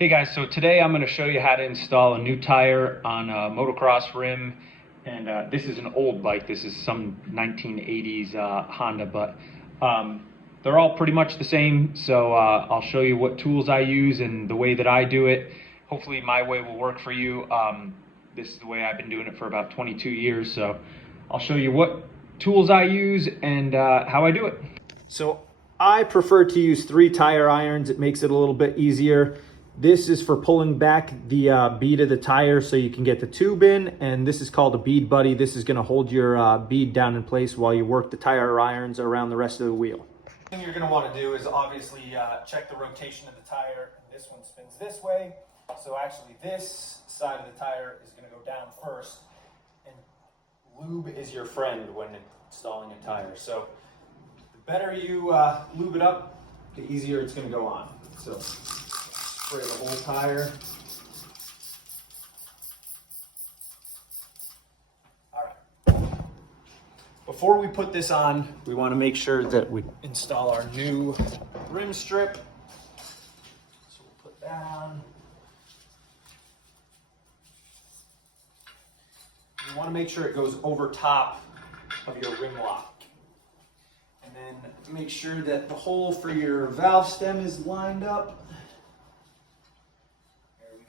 Hey guys, so today I'm going to show you how to install a new tire on a motocross rim. And this is an old bike. This is some 1980s Honda, but they're all pretty much the same. So I'll show you what tools I use and the way that I do it. Hopefully my way will work for you. This is the way I've been doing it for about 22 years. So I'll show you what tools I use and how I do it. So I prefer to use 3 tire irons. It makes it a little bit easier. This is for pulling back the bead of the tire so you can get the tube in, and this is called a bead buddy. This is going to hold your bead down in place while you work the tire irons around the rest of the wheel. The thing you're going to want to do is obviously check the rotation of the tire. This one spins this way, so actually this side of the tire is going to go down first, and lube is your friend when installing a tire. So the better you lube it up, the easier it's going to go on. So spray the whole tire. All right. Before we put this on, we want to make sure that we install our new rim strip. So we'll put that on. You want to make sure it goes over top of your rim lock. And then make sure that the hole for your valve stem is lined up.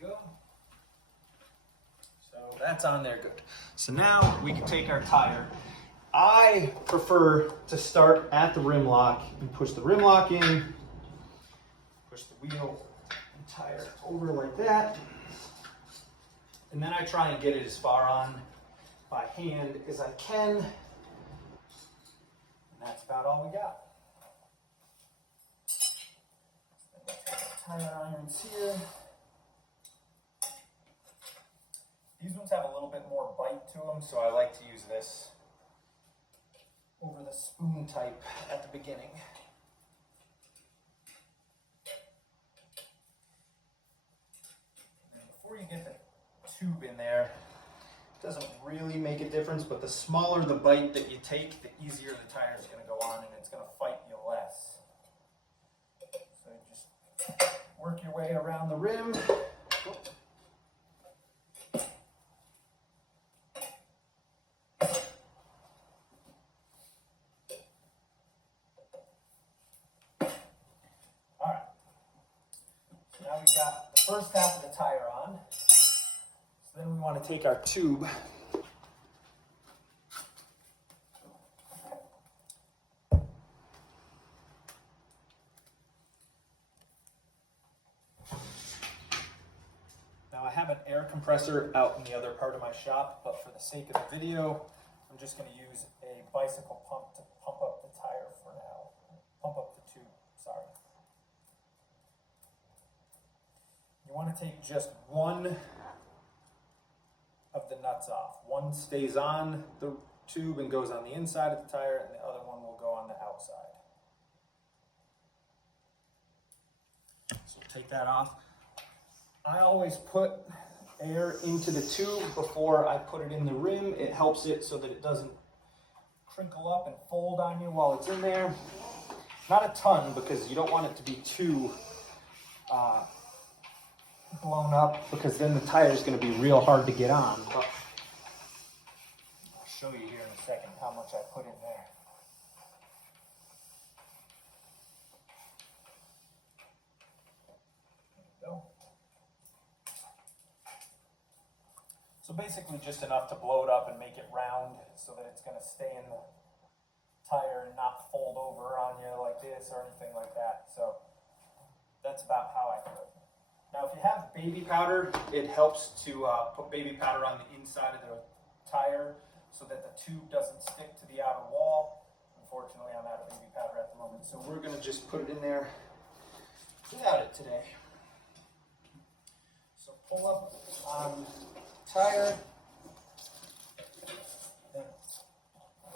Go. So that's on there good. So now we can take our tire. I prefer to start at the rim lock and push the rim lock in, push the wheel and tire over like that. And then I try and get it as far on by hand as I can. And that's about all we got. Tire irons here. These ones have a little bit more bite to them, so I like to use this over the spoon type at the beginning. And before you get the tube in there, it doesn't really make a difference, but the smaller the bite that you take, the easier the tire is going to go on, and it's going to fight you less. So just work your way around the rim. Now we've got the first half of the tire on. So then we want to take our tube. Now I have an air compressor out in the other part of my shop, but for the sake of the video, I'm just going to use a bicycle pump to pump up the tire for now. Pump up the tube, sorry. You want to take just one of the nuts off. One stays on the tube and goes on the inside of the tire, and the other one will go on the outside. So take that off. I always put air into the tube before I put it in the rim. It helps it so that it doesn't crinkle up and fold on you while it's in there. Not a ton, because you don't want it to be too blown up, because then the tire is going to be real hard to get on. But I'll show you here in a second how much I put in there. There we go. So basically just enough to blow it up and make it round so that it's going to stay in the tire and not fold over on you like this or anything like that. So that's about how I do it. Now, if you have baby powder, it helps to put baby powder on the inside of the tire so that the tube doesn't stick to the outer wall. Unfortunately, I'm out of baby powder at the moment, so we're going to just put it in there without it today. So pull up on the tire, then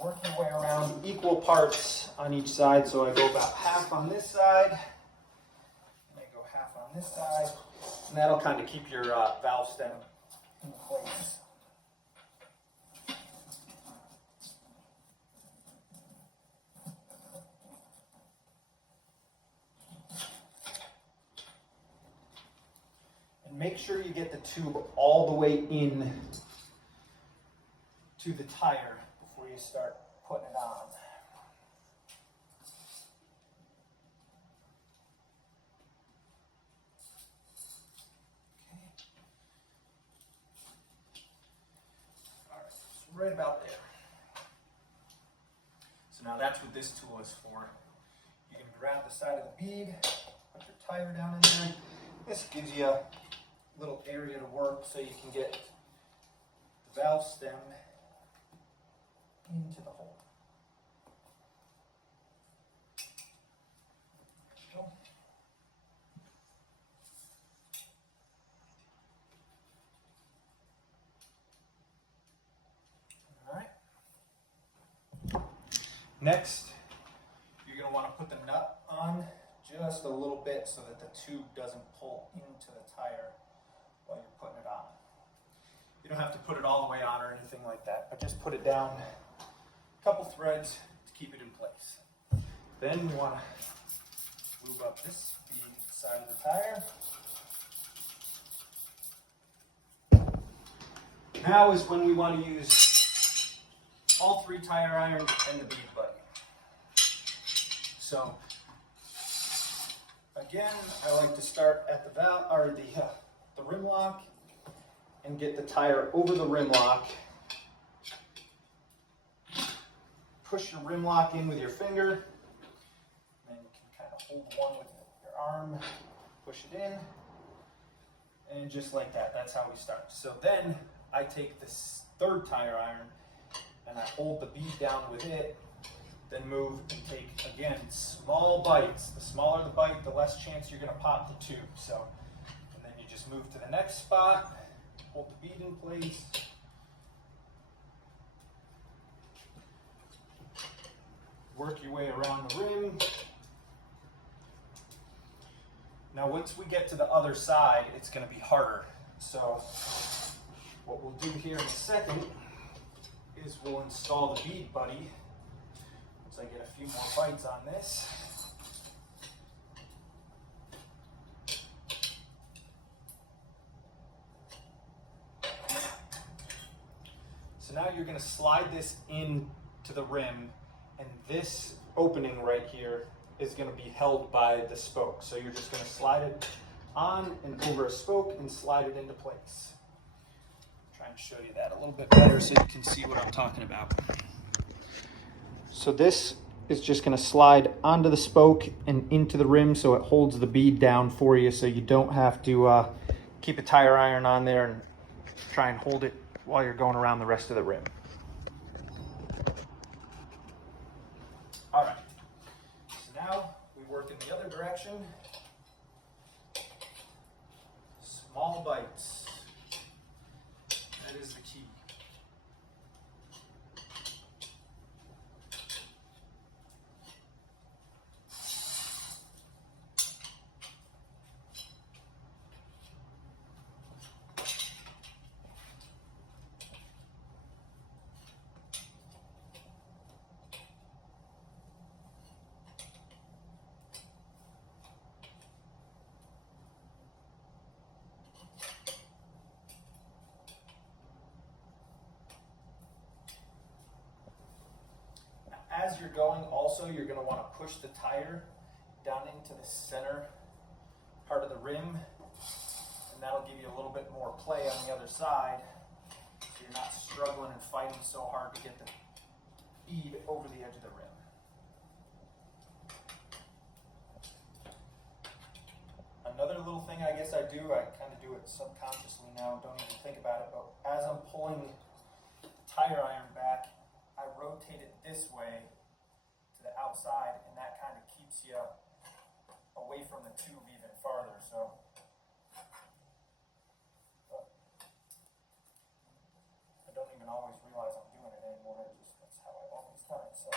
work your way around equal parts on each side. So I go about half on this side, and I go half on this side. And that'll kind of keep your valve stem in place. make sure you get the tube all the way in to the tire before you start putting it on. Right about there. So now that's what this tool is for. You can grab the side of the bead, put your tire down in there. This gives you a little area to work so you can get the valve stem into the hole. There we go. Next, you're going to want to put the nut on just a little bit so that the tube doesn't pull into the tire while you're putting it on. You don't have to put it all the way on or anything like that, but just put it down a couple threads to keep it in place. Then you want to lube up this side of the tire. Now is when we want to use all 3 tire irons and the bead buddy. So again, I like to start at the valve or the rim lock and get the tire over the rim lock. Push your rim lock in with your finger, and then you can kind of hold one with your arm, push it in, and just like that. That's how we start. So then I take this 3rd tire iron and I hold the bead down with it, then move and take, again, small bites. The smaller the bite, the less chance you're going to pop the tube. So, and then you just move to the next spot, hold the bead in place, work your way around the rim. Now once we get to the other side, it's going to be harder. So what we'll do here in a second is we'll install the bead buddy. Once I get a few more bites on this. So now you're going to slide this into the rim, and this opening right here is going to be held by the spoke. So you're just going to slide it on and over a spoke and slide it into place. Try and show you that a little bit better so you can see what I'm talking about. So this is just going to slide onto the spoke and into the rim so it holds the bead down for you, so you don't have to keep a tire iron on there and try and hold it while you're going around the rest of the rim. All right, so now we work in the other direction. Small bites. That is the key. As you're going, also, you're going to want to push the tire down into the center part of the rim, and that'll give you a little bit more play on the other side, so you're not struggling and fighting so hard to get the bead over the edge of the rim. Another little thing I guess I do, I kind of do it subconsciously now, don't even think about it, but as I'm pulling the tire iron back, I rotate it this way to the outside, and that kind of keeps you away from the tube even farther. So I don't even always realize I'm doing it anymore. That's how I've always done it. So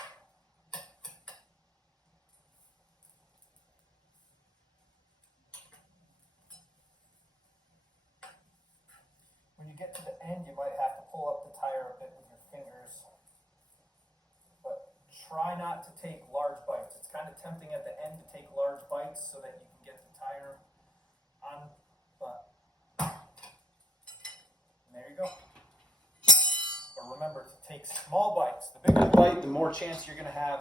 when you get to the end, you might have to pull up the tire a bit with your fingers. Try not to take large bites. It's kind of tempting at the end to take large bites so that you can get the tire on, but make small bites. The bigger the bite, the more chance you're going to have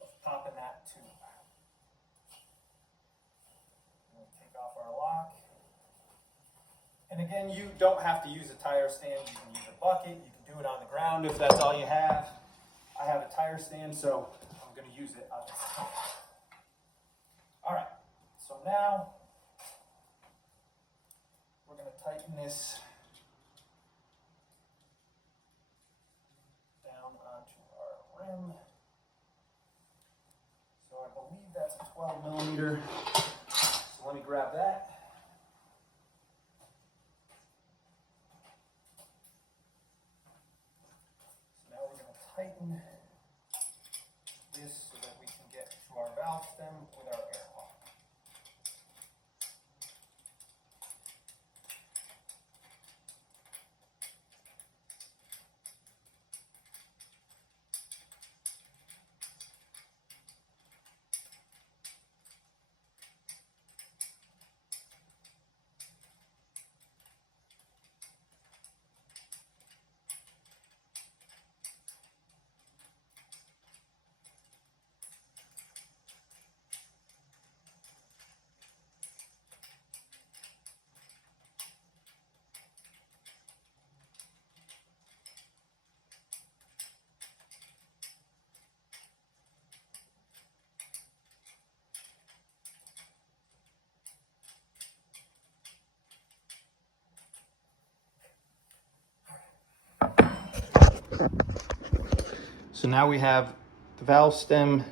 of popping that tube. We'll take off our lock. And again, you don't have to use a tire stand. You can use a bucket. You can do it on the ground if that's all you have. I have a tire stand, so I'm going to use it on this. All right, so now we're going to tighten this down onto our rim. So I believe that's a 12 millimeter. So let me grab that. So now we're going to tighten this so that we can get to our valve stem with our air lock. So now we have the valve stem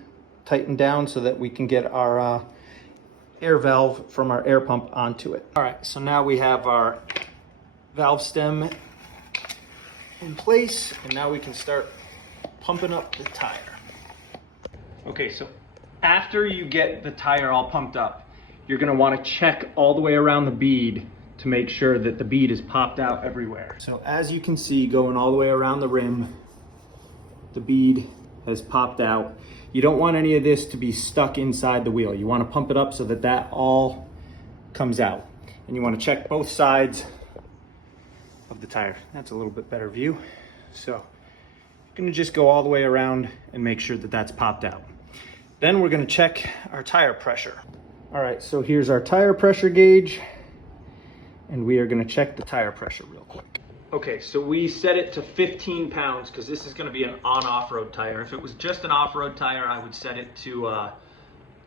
tightened down so that we can get our air valve from our air pump onto it. All right, so now we have our valve stem in place, and now we can start pumping up the tire. Okay, so after you get the tire all pumped up, you're gonna wanna check all the way around the bead to make sure that the bead is popped out everywhere. So as you can see, going all the way around the rim, the bead has popped out. You don't want any of this to be stuck inside the wheel. You want to pump it up so that that all comes out. And you want to check both sides of the tire. That's a little bit better view. So you're going to just go all the way around and make sure that that's popped out. Then we're going to check our tire pressure. All right, so here's our tire pressure gauge, and we are going to check the tire pressure real quick. Okay, so we set it to 15 pounds because this is going to be an on-off-road tire. If it was just an off-road tire, I would set it to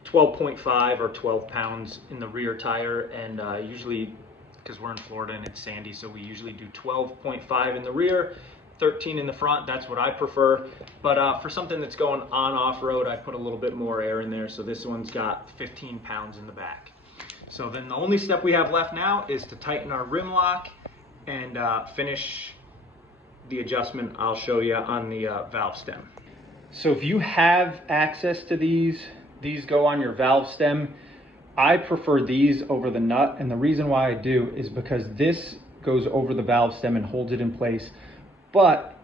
12.5 or 12 pounds in the rear tire. And usually, because we're in Florida and it's sandy, so we usually do 12.5 in the rear, 13 in the front. That's what I prefer. But for something that's going on-off-road, I put a little bit more air in there. So this one's got 15 pounds in the back. So then the only step we have left now is to tighten our rim lock and finish the adjustment I'll show you on the valve stem. So if you have access to these go on your valve stem. I prefer these over the nut, and the reason why I do is because this goes over the valve stem and holds it in place. But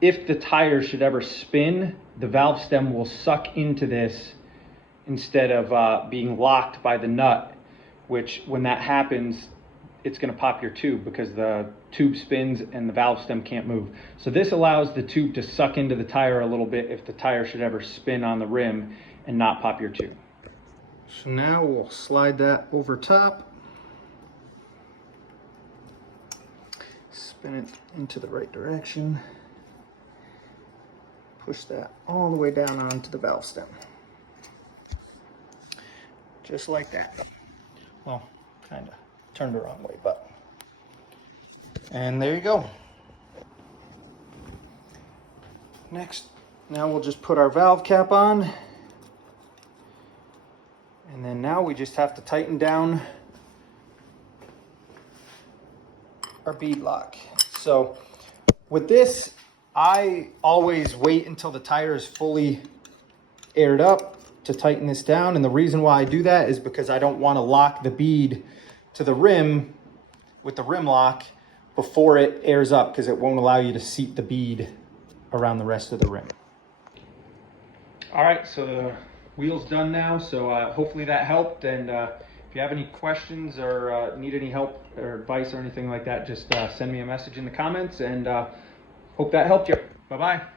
if the tire should ever spin, the valve stem will suck into this instead of being locked by the nut, which when that happens, it's going to pop your tube because the tube spins and the valve stem can't move. So this allows the tube to suck into the tire a little bit if the tire should ever spin on the rim and not pop your tube. So now we'll slide that over top, spin it into the right direction, push that all the way down onto the valve stem. Just like that. Well, kind of turned the wrong way, but. And there you go. Next, now we'll just put our valve cap on. And then now we just have to tighten down our bead lock. So with this, I always wait until the tire is fully aired up to tighten this down. And the reason why I do that is because I don't want to lock the bead to the rim with the rim lock before it airs up, because it won't allow you to seat the bead around the rest of the rim. All right, so the wheel's done now, so hopefully that helped. And if you have any questions or need any help or advice or anything like that, just send me a message in the comments, and Hope that helped you. Bye-bye.